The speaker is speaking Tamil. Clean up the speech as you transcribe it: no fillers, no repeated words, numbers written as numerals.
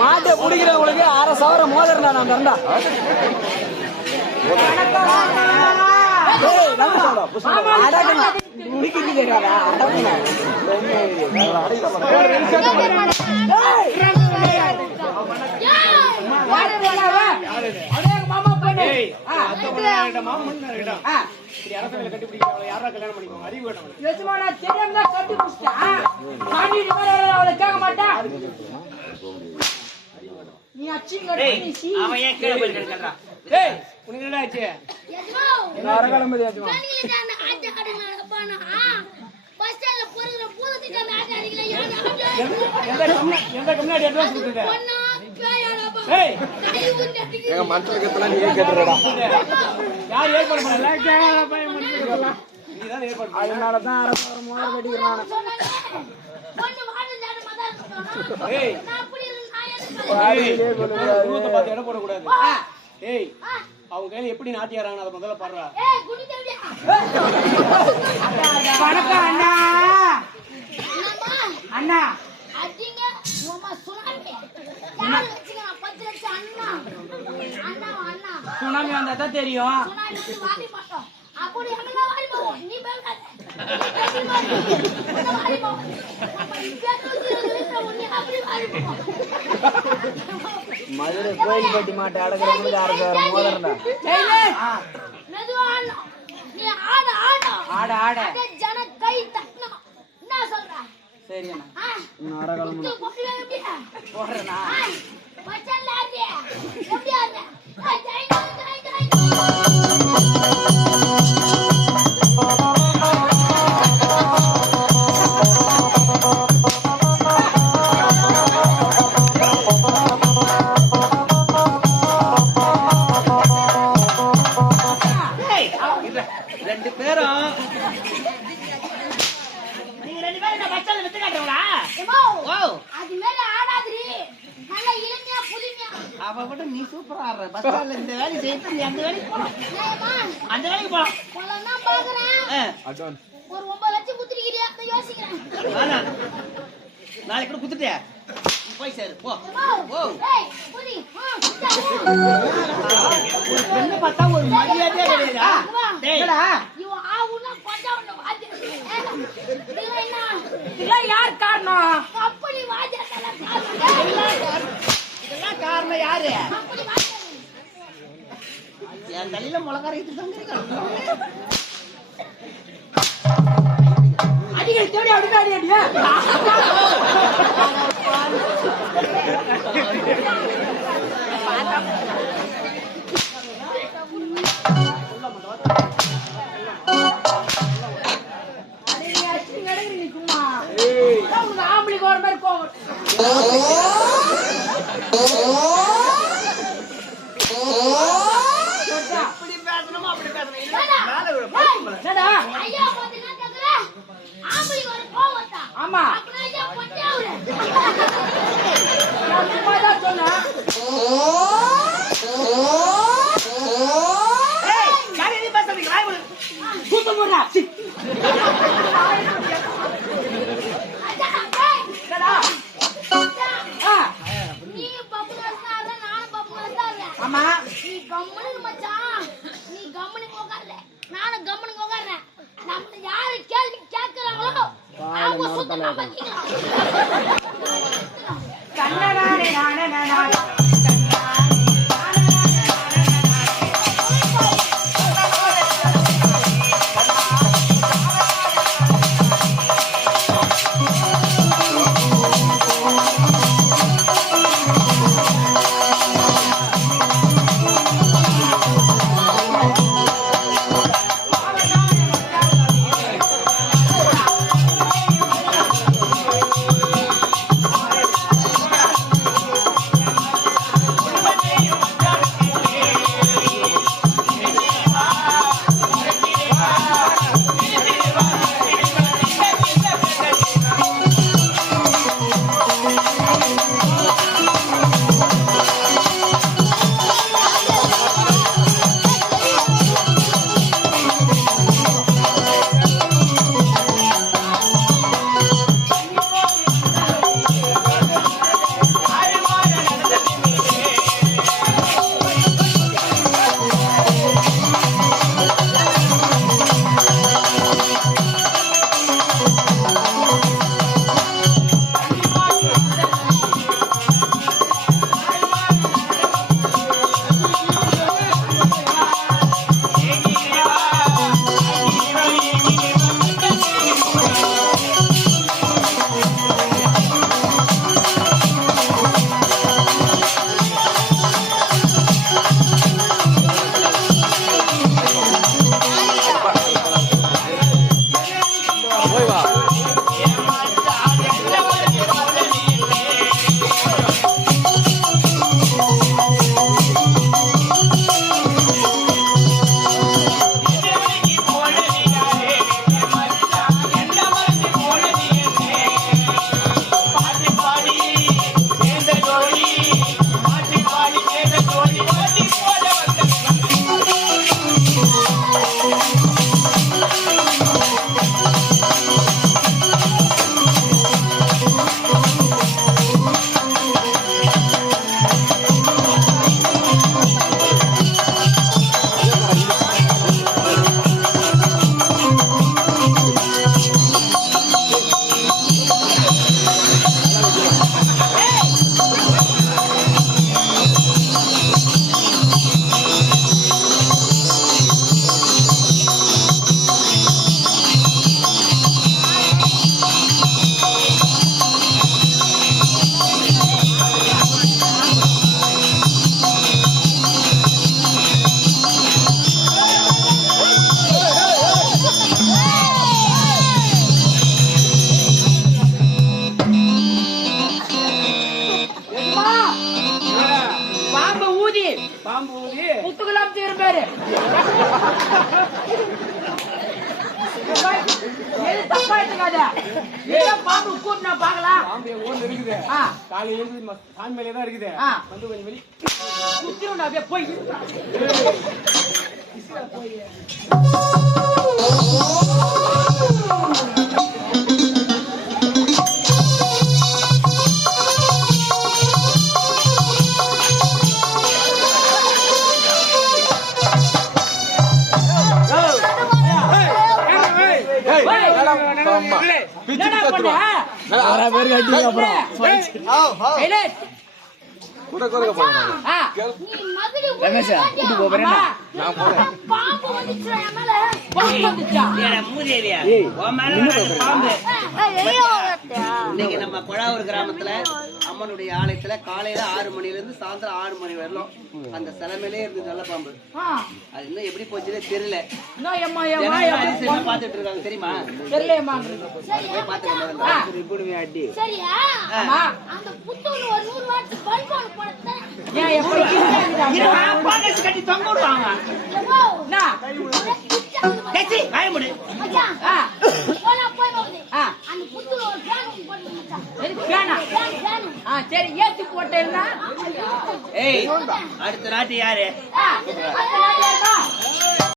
மாட்டை பிடிக்கிறவங்களுக்கு 6,000 மோதிரம் நான் தரண்டா. முடிக்கிறது தெரியாதா? நீ அச்சிங்க அவன் ஏன் கீழே போய் கிடக்குறா? டேய் உனக்கு என்ன ஆச்சு? என்ன அரகலம்பதி ஆச்சுமா? நான் ஆட்ட ஆடுறேன்ப்பா. பஸ் ஸ்டாண்ட்ல போற பூதத்திட்ட ஆட்ட அடிக்கல. எந்த கம்னாடி அட்வான்ஸ் கொடுத்தீங்க? ஏய் எங்க மனசுல நீ ஏன் கேட்றடா? யார் ஏற்பாடு பண்ணல? கேளா பைய மனசுல நீ தான் ஏற்பாடு பண்ண. அதனால தான் 6,000 மோதிரம் கட்டிக்கிறானே. கொஞ்சம் வாடு நேர மதர் சொன்னா. ஏய் நான் அப்படி நான் ரூட்ட பார்த்து எடை போட கூடாது. ஏய் அவங்க கையில எப்படி நாட்டியாராங்க அத முதல்ல பாறா. ஏய் குடி தேவியா. வணக்கம் அண்ணா. அண்ணா அடிங்க உம்மா சுனாமி. யாரு வச்சிங்க நான் 10 லட்சம் அண்ணா. அண்ணா சுனாமி வந்தா தான் தெரியும். சுனாமி வாடி மாட்டோம். அப்படி எங்கனா வாடி போவோம். நீ பேசாத. வாடி போவோம். மதுரை கோயில்பட்டி மாட்டை அடக்குறவங்களுக்கு 6,000 மோதிரம்டா. மெதுவா ஆடணும். நீ ஆட ஆட அதே ஜன கை தட்டணும். என்ன சொல்ற? சரி அண்ணா. இன்னும் அரகலம் போடுறேனா? பச்சல்ல ஆடியே. எப்படி ஆடுற? ஜெய் ரெண்டு பேரும் நீங்க ரெண்டு பேரும் என்ன பஸ் ஸ்டாண்ட்ல வித்து காட்டுறீங்களா? ஓ அது மேல ஆடாதீ. நல்ல இளமையா புலிமையா. அவ விட நீ சூப்பரா ஆடுற. பஸ் ஸ்டாண்ட்ல இந்த வேலை செய்து நீ அந்த வேலைக்கு போ. அந்த வேலைக்கு போ. போலனா பாக்குறேன். அட்வான்ஸ் ஒரு 9 லட்சம் குத்துறீங்க அப்ப யோசிக்கிறேன். ஆனா நாளைக்கு கூட குத்துட்டே. போய் சேரு போ. ஓ ஏய் புடி. என்ன பார்த்தா ஒரு மரியாதையே கிடையாதா? டேய்டா இவ ஆவுனா கொண்டாவணும் வாஜே. இதெல்லாம் யார் காரணம்? அப்படி வாஜே தல காரணம். இதெல்லாம் காரணம் யாரு? அப்படி வாஜே. என் தலையில முளகாரிட்டு சங்கரிக்கா. அடிங்க தேடி அடிங்க. ஆம்பளைக்கு ஒரு மாதிரி கோவம். அப்படி பேசணுமா அப்படி பேசணும். ஐயா பாத்தீங்கன்னா கேக்குற ஆம்பளை ஒரு கோவத்தா. ஆமா அப்படியே ஐயா பொட்டாவுற. நான் சொன்னா ஏய் யாரே நீ பேசுறீங்க வாய் மூடு. கூத்து மூடுடா. நீ பப்புனாஸ்தார நான் பப்புனாஸ்தார. ஆமா நீ கம்முனு மச்சான். நீ கம்முனு உட்கார்ற. நானும் கம்முனு உட்கார்றேன். நம்ம யாரு கேள்வி கேக்குறாங்களோ அவங்க சுத்தமா பாத்தீங்களா? கண்ணனானே நானே பாரு. எது தப்பா எடுத்துக்காத. ஏதோ பாம்பு கூட்டு நான் பார்க்கலாம். பாம்பு ஓன் இருக்குது. காலையில இருந்து சாமி மேலே தான் இருக்குது. வந்து கொஞ்சம் வெளி குத்திரும் அப்படியே போய். இன்னைக்கு நம்ம கொழாவூர் கிராமத்துல அம்மனுடைய ஆலயத்துல காலையில 6 மணில இருந்து சாயந்தரம் 6 மணி வரலாம் அந்த சிலமையிலே இருந்து நல்ல பாம்பு. அது இன்னும் எப்படி போச்சுன்னே தெரியல. பாத்துட்டு இருக்காங்க தெரியுமா? கட்டி தொங்க விடுவாங்க. சரி ஏத்தி போட்டேன்னா அடுத்த நாட்டு யாரு?